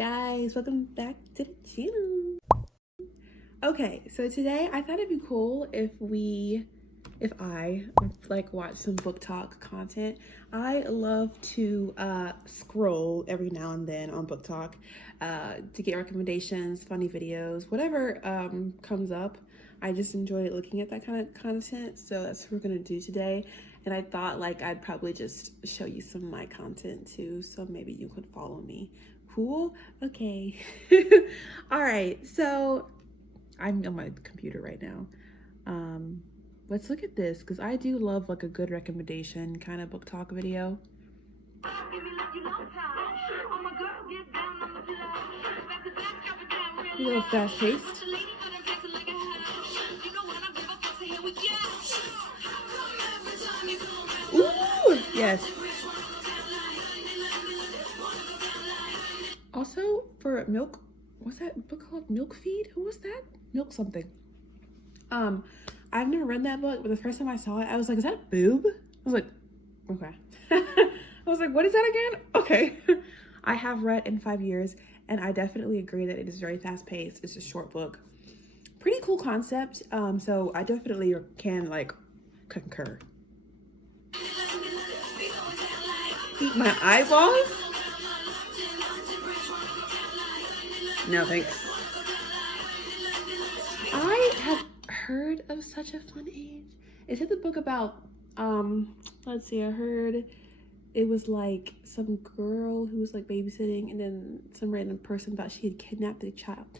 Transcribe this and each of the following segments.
guys, welcome back to the channel. Okay, so today I thought it'd be cool if I like watch some book talk content. I love to scroll every now and then on book talk to get recommendations, funny videos, whatever comes up. I just enjoy looking at that kind of content, so that's what we're gonna do today. And I thought like I'd probably just show you some of my content too, so maybe you could follow me. Cool? Okay. All right, so I'm on my computer right now. Let's look at this because I do love like a good recommendation kind of book talk video. A little fast paced. Ooh, yes. Also for milk, what's that book called? Milk Feed? Who was that? Milk something. I've never read that book, but the first time I saw it, I was like, is that a boob? I was like, okay. I was like, what is that again? Okay. I have read in 5 years, and I definitely agree that it is very fast paced. It's a short book. Pretty cool concept. So I definitely can like concur. Eat my eyeballs? No, thanks. I have heard of Such a Fun Age. Is it the book about, let's see, I heard it was like some girl who was like babysitting and then some random person thought she had kidnapped a child.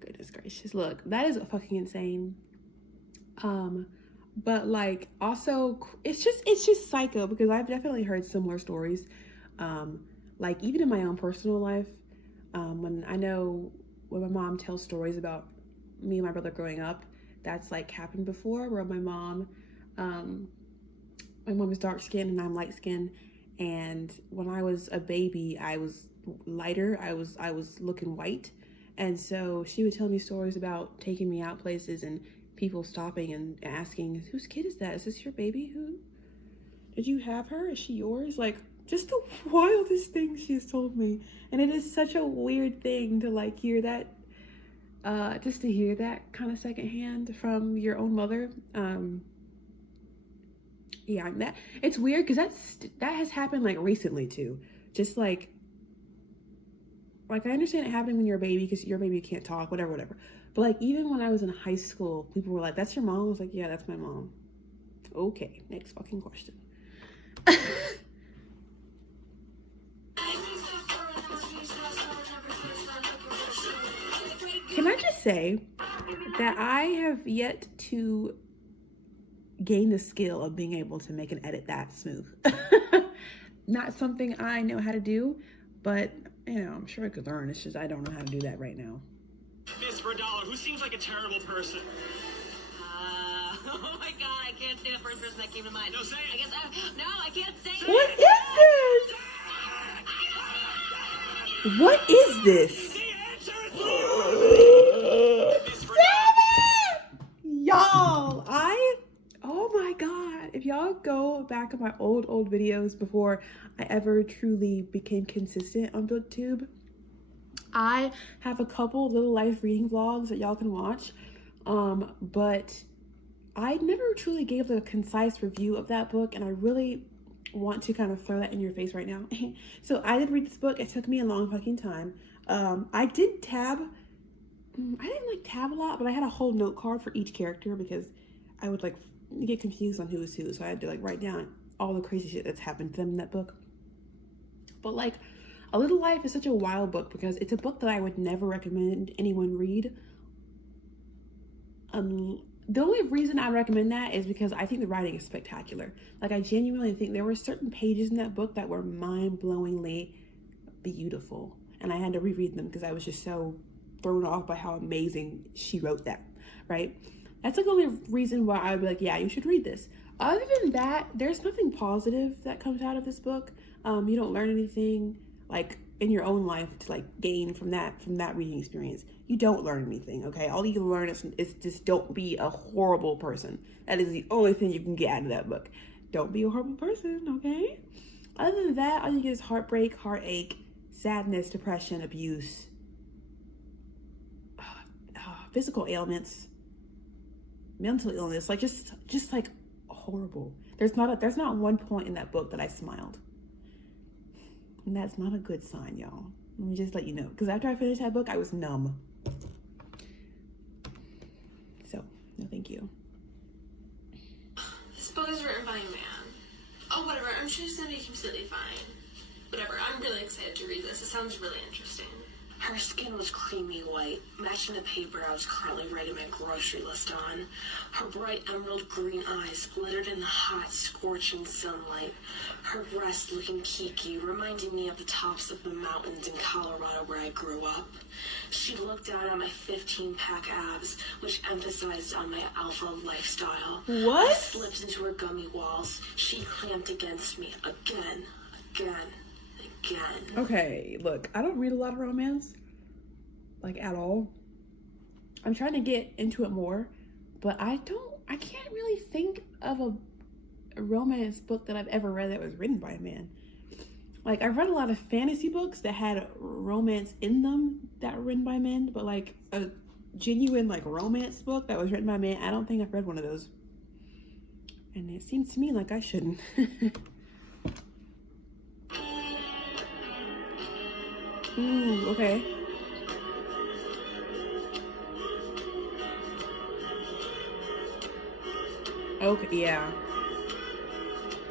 Goodness gracious, look, that is fucking insane. But like also it's just psycho because I've definitely heard similar stories. Like even in my own personal life, when my mom tells stories about me and my brother growing up, that's like happened before where my mom is dark skinned and I'm light skinned, and when I was a baby I was lighter, I was looking white, and so she would tell me stories about taking me out places and people stopping and asking, whose kid is that? Is this your baby? Who did you have her? Is she yours? Like just the wildest thing she's told me. And it is such a weird thing to like hear that, just to hear that kind of secondhand from your own mother. Yeah, that it's weird because that has happened like recently too. Just like I understand it happening when you're a baby because your baby can't talk, whatever. But like even when I was in high school, people were like, "That's your mom?" I was like, "Yeah, that's my mom." Okay, next fucking question. Can I just say that I have yet to gain the skill of being able to make an edit that smooth. Not something I know how to do, but you know, I'm sure I could learn. It's just I don't know how to do that right now. Miss for $1, who seems like a terrible person? Oh my god, I can't say the first person that came to mind. No, say it. I guess no, I can't say it. What is this? What is this? Y'all, oh my god, if y'all go back on my old videos before I ever truly became consistent on booktube, I have a couple little life reading vlogs that y'all can watch, but I never truly gave a concise review of that book, and I really want to kind of throw that in your face right now. So I did read this book. It took me a long fucking time. I did tab. I didn't like tab a lot, but I had a whole note card for each character because I would like get confused on who is who, so I had to like write down all the crazy shit that's happened to them in that book. But like A Little Life is such a wild book because it's a book that I would never recommend anyone read. The only reason I recommend that is because I think the writing is spectacular. Like I genuinely think there were certain pages in that book that were mind-blowingly beautiful, and I had to reread them because I was just so thrown off by how amazing she wrote that, right? That's like the only reason why I would be like, yeah, you should read this. Other than that, there's nothing positive that comes out of this book. You don't learn anything like in your own life to like gain from that reading experience. You don't learn anything, okay? All you learn is just don't be a horrible person. That is the only thing you can get out of that book. Don't be a horrible person, okay? Other than that, all you get is heartbreak, heartache, sadness, depression, abuse, physical ailments, mental illness, like just like horrible. There's not one point in that book that I smiled. And that's not a good sign, y'all. Let me just let you know. Because after I finished that book, I was numb. So, no thank you. This book is written by a man. Oh, whatever. I'm sure it's gonna be completely fine. Whatever. I'm really excited to read this. It sounds really interesting. Her skin was creamy white, matching the paper I was currently writing my grocery list on. Her bright emerald green eyes glittered in the hot, scorching sunlight. Her breasts looking kiki, reminding me of the tops of the mountains in Colorado where I grew up. She looked down at my 15-pack abs, which emphasized on my alpha lifestyle. What? I slipped into her gummy walls. She clamped against me again. Okay, look, I don't read a lot of romance, like at all. I'm trying to get into it more, but I can't really think of a romance book that I've ever read that was written by a man. Like, I've read a lot of fantasy books that had romance in them that were written by men, but like a genuine like romance book that was written by a man, I don't think I've read one of those. And it seems to me like I shouldn't. Ooh, okay. Okay, yeah.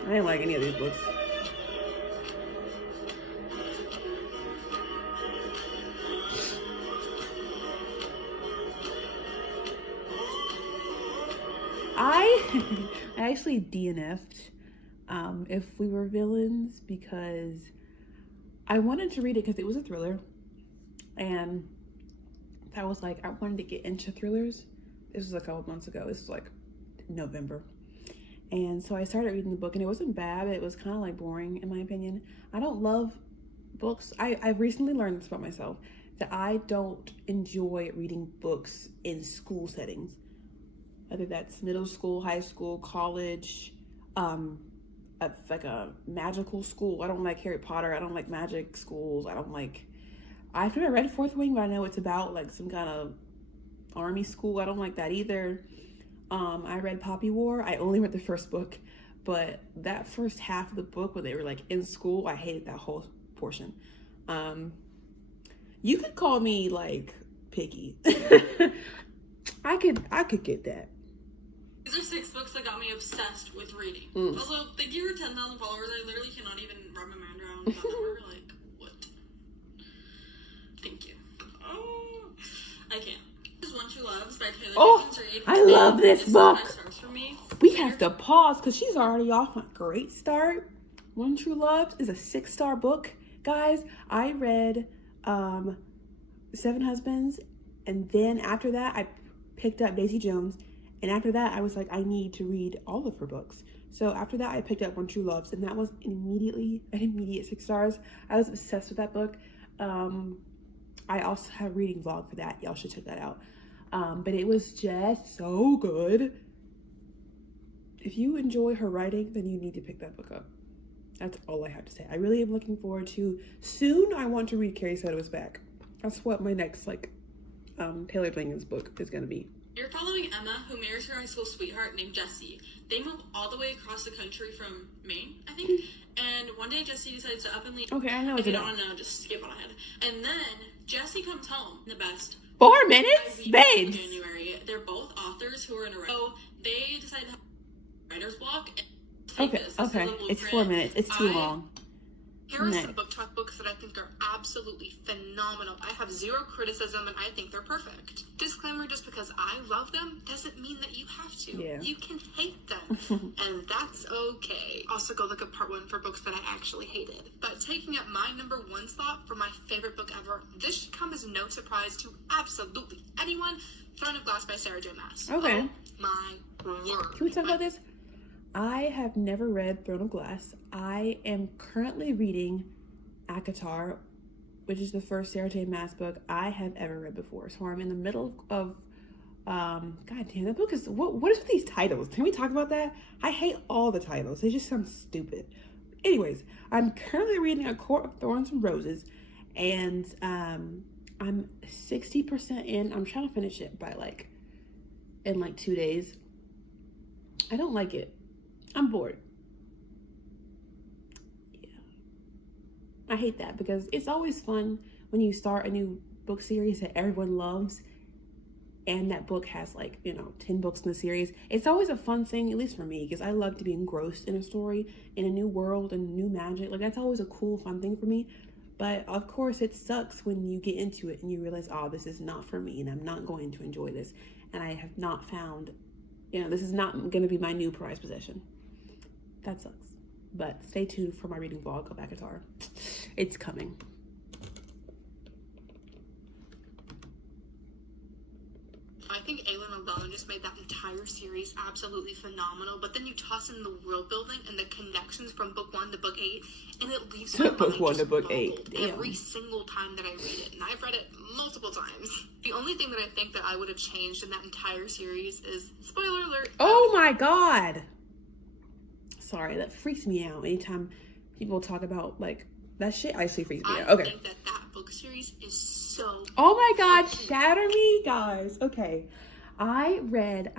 I didn't like any of these books. I actually DNF'd If We Were Villains because I wanted to read it because it was a thriller, and that was like, I wanted to get into thrillers. This was a couple months ago. This was like November. And so I started reading the book, and it wasn't bad. It was kind of like boring in my opinion. I don't love books. I've recently learned this about myself, that I don't enjoy reading books in school settings. Whether that's middle school, high school, college, like a magical school. I don't like Harry Potter. I don't like magic schools. I've never read Fourth Wing, but I know it's about like some kind of army school. I don't like that either. I read Poppy War. I only read the first book, but that first half of the book when they were like in school, I hated that whole portion. You could call me like picky. I could get that. These are 6 books that got me obsessed with reading. Also, thank you for 10,000 followers. I literally cannot even wrap my mind around that number. Like, what? Thank you. Oh, I can't. This is One True Loves by Taylor Jenkins Reid. I love this book. For me. We have to pause because she's already off on a great start. One True Loves is a 6-star book, guys. I read 7 Husbands, and then after that, I picked up Daisy Jones. And after that, I was like, I need to read all of her books. So after that, I picked up One True Loves, and that was an immediate 6 stars. I was obsessed with that book. I also have a reading vlog for that. Y'all should check that out. But it was just so good. If you enjoy her writing, then you need to pick that book up. That's all I have to say. I really am looking forward to, soon I want to read Carrie Soto's Back. That's what my next, Taylor Jenkins book is going to be. You're following Emma, who marries her high school sweetheart named Jesse. They move all the way across the country from Maine, I think. And one day Jesse decides to up and leave. Okay, I know. If you don't want to know, just skip on ahead. And then Jesse comes home. The best. 4 minutes? Babes! January. They're both authors who are in a row. So they decide to have a writer's block. Okay. It's 4 minutes. It's too long. Here are some booktok books that I think are absolutely phenomenal. I have 0 criticism and I think they're perfect. Disclaimer, just because I love them doesn't mean that you have to. Yeah. You can hate them, and that's okay. Also go look at part 1 for books that I actually hated. But taking up my number 1 slot for my favorite book ever, this should come as no surprise to absolutely anyone, Throne of Glass by Sarah J. Maas. Okay. Oh my word. Can we talk about this? I have never read Throne of Glass. I am currently reading ACOTAR, which is the first Sarah J. Maas book I have ever read before. So I'm in the middle of, God damn, that book is, what is with these titles? Can we talk about that? I hate all the titles. They just sound stupid. Anyways, I'm currently reading A Court of Thorns and Roses, and I'm 60% in. I'm trying to finish it by in 2 days. I don't like it. I'm bored. Yeah. I hate that because it's always fun when you start a new book series that everyone loves and that book has 10 books in the series. It's always a fun thing, at least for me, because I love to be engrossed in a story, in a new world and new magic. That's always a cool, fun thing for me. But of course it sucks when you get into it and you realize, oh, this is not for me and I'm not going to enjoy this. And I have not found, this is not going to be my new prized possession. That sucks. But stay tuned for my reading vlog about guitar. It's coming. I think Aylin alone just made that entire series absolutely phenomenal. But then you toss in the world building and the connections from book 1 to book 8, and it leaves my book mind 1 to just book boggled 8. every single time that I read it. And I've read it multiple times. The only thing that I think that I would have changed in that entire series is, spoiler alert. Oh my god! Sorry, that freaks me out anytime people talk about that shit. Actually freaks me out. Okay. I think that book series is so. Oh my god, Shatter Me, guys. Okay. I read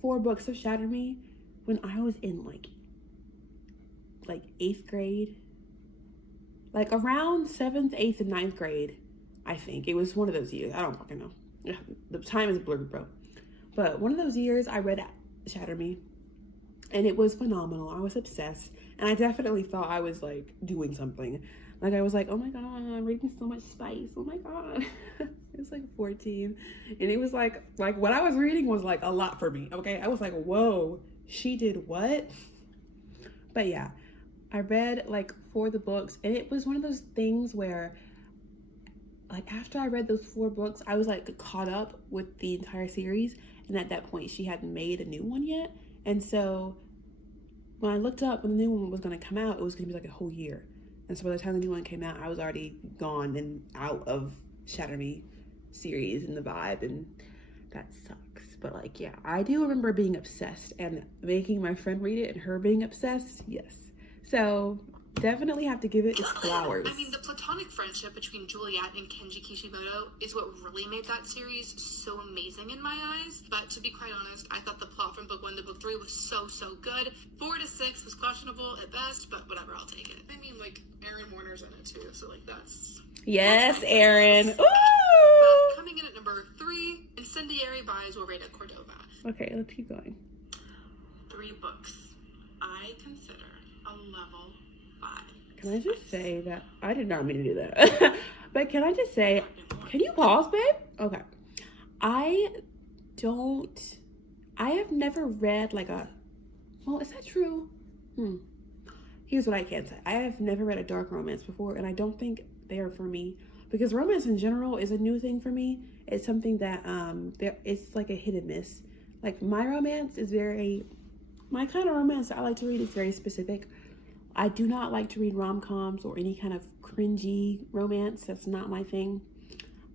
4 books of Shatter Me when I was in 8th grade. Around 7th, 8th, and 9th grade, I think. It was one of those years. I don't fucking know. The time is blurred, bro. But one of those years I read Shatter Me. And it was phenomenal. I was obsessed. And I definitely thought I was doing something. I was oh my god, I'm reading so much spice. Oh my god. It was 14. And it was like what I was reading was a lot for me. Okay. I was whoa, she did what? But yeah, I read 4 of the books, and it was one of those things where after I read those 4 books, I was caught up with the entire series. And at that point she hadn't made a new one yet. And so when I looked up when the new one was going to come out, it was going to be a whole year. And so by the time the new one came out, I was already gone and out of Shatter Me series and the vibe, and that sucks. But yeah, I do remember being obsessed and making my friend read it and her being obsessed. Yes. So definitely have to give it its flowers. I mean, the platonic friendship between Juliet and Kenji Kishimoto is what really made that series so amazing in my eyes. But to be quite honest, I thought the plot from book 1 to book 3 was so good. 4 to 6 was questionable at best, but whatever, I'll take it. I mean, Aaron Warner's in it too, so that's... Yes, that's Aaron. But Ooh! coming in at number 3, Incendiary by Zoraida Cordova. Okay, let's keep going. 3 books I consider a level 5. Can I just say that I did not mean to do that? But can I just say, can you pause, babe? Okay. I have never read well, is that true? Here's what I can say. I have never read a dark romance before, and I don't think they are for me, because romance in general is a new thing for me. It's something that it's a hit and miss. My romance is my kind of romance that I like to read is very specific. I do not like to read rom-coms or any kind of cringy romance. That's not my thing.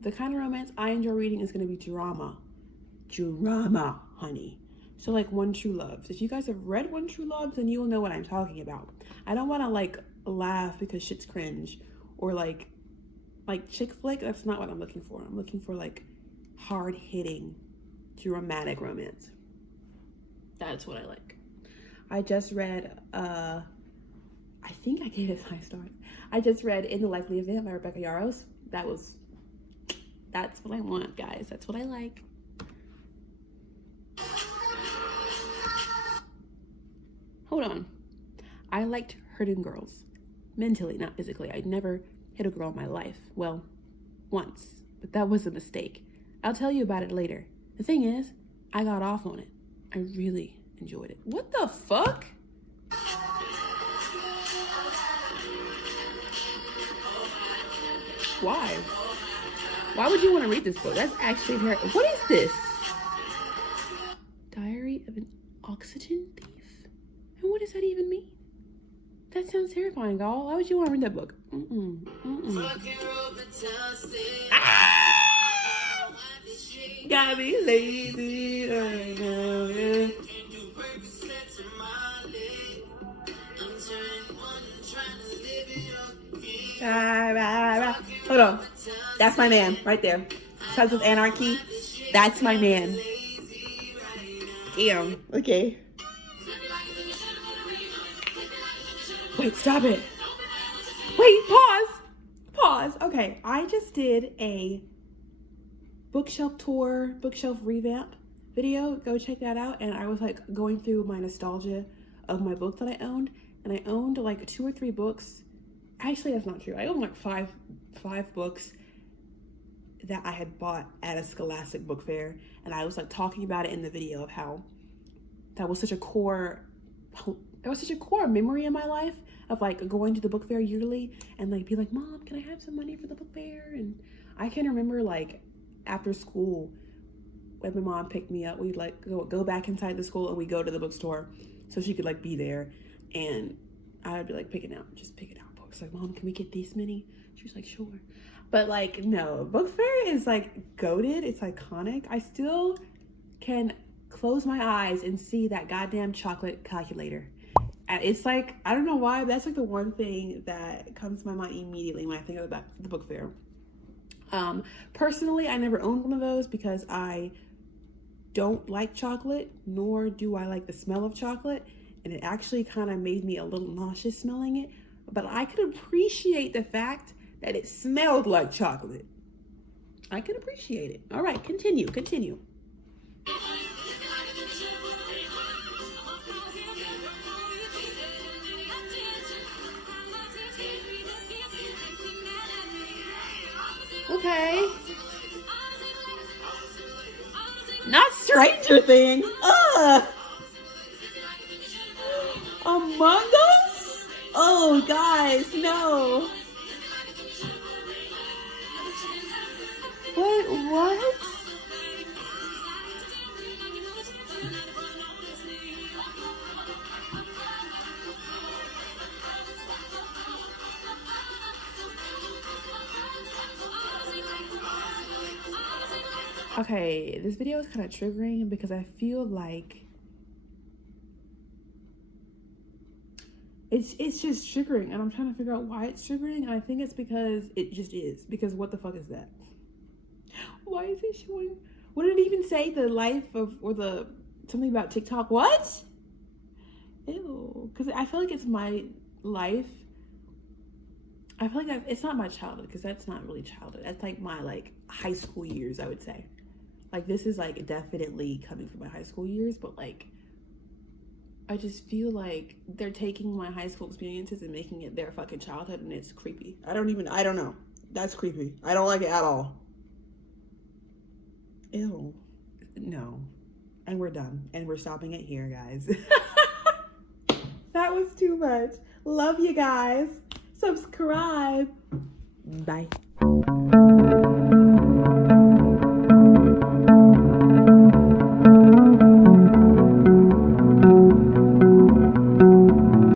The kind of romance I enjoy reading is going to be drama, honey. So One True Loves. If you guys have read One True Loves, then you will know what I'm talking about. I don't want to laugh because shit's cringe, or chick flick. That's not what I'm looking for. I'm looking for hard hitting dramatic romance. That's what I like. I just read I think I gave it a 5 stars. I just read In the Likely Event by Rebecca Yarros. That's what I want, guys. That's what I like. Hold on. I liked hurting girls. Mentally, not physically. I'd never hit a girl in my life. Well, once. But that was a mistake. I'll tell you about it later. The thing is, I got off on it. I really enjoyed it. What the fuck? Why? Why would you want to read this book? That's actually very... What is this? Diary of an Oxygen Thief? And what does that even mean? That sounds terrifying, y'all. Why would you want to read that book? Ah! Gotta be lazy right now, yeah. Bye, bye, Hold on. That's my man right there. Sons of Anarchy. That's my man. Damn. Okay. Wait, stop it. Wait, pause. Okay, I just did a bookshelf tour, bookshelf revamp video. Go check that out. And I was like going through my nostalgia of my book that I owned. And I owned like 2 or 3 books. Actually, that's not true. I owned like five books that I had bought at a Scholastic book fair. And I was like talking about it in the video of how that was such a core memory in my life of like going to the book fair yearly and like be like, Mom, can I have some money for the book fair? And I can remember like after school when my mom picked me up, we'd like go back inside the school and we go to the bookstore so she could like be there, and I'd be like picking out books. Like, Mom, can we get this many? She was like, sure. But like, no, book fair is like goated. It's iconic. I still can close my eyes and see that goddamn chocolate calculator. It's like, I don't know why, but that's like the one thing that comes to my mind immediately when I think of the book fair. Personally, I never owned one of those because I don't like chocolate, nor do I like the smell of chocolate. And it actually kind of made me a little nauseous smelling it. But I could appreciate the fact that it smelled like chocolate. I can appreciate it. All right, continue. Okay. Not Stranger Things. Ugh. Among Us? Oh, guys, no. Wait, what? Okay, this video is kind of triggering because I feel like it's just triggering, and I'm trying to figure out why it's triggering, and I think it's because it just is. Because what the fuck is that? Why is it showing? What did it even say? The life of, or the something about TikTok? What? Ew. Because I feel like it's my life. I feel like it's not my childhood, because that's not really childhood. That's like my like high school years, I would say. Like, this is like definitely coming from my high school years, but like I just feel like they're taking my high school experiences and making it their fucking childhood, and it's creepy. I don't know. That's creepy. I don't like it at all. Ew. No. And we're done. And we're stopping it here, guys. That was too much. Love you guys. Subscribe. Bye.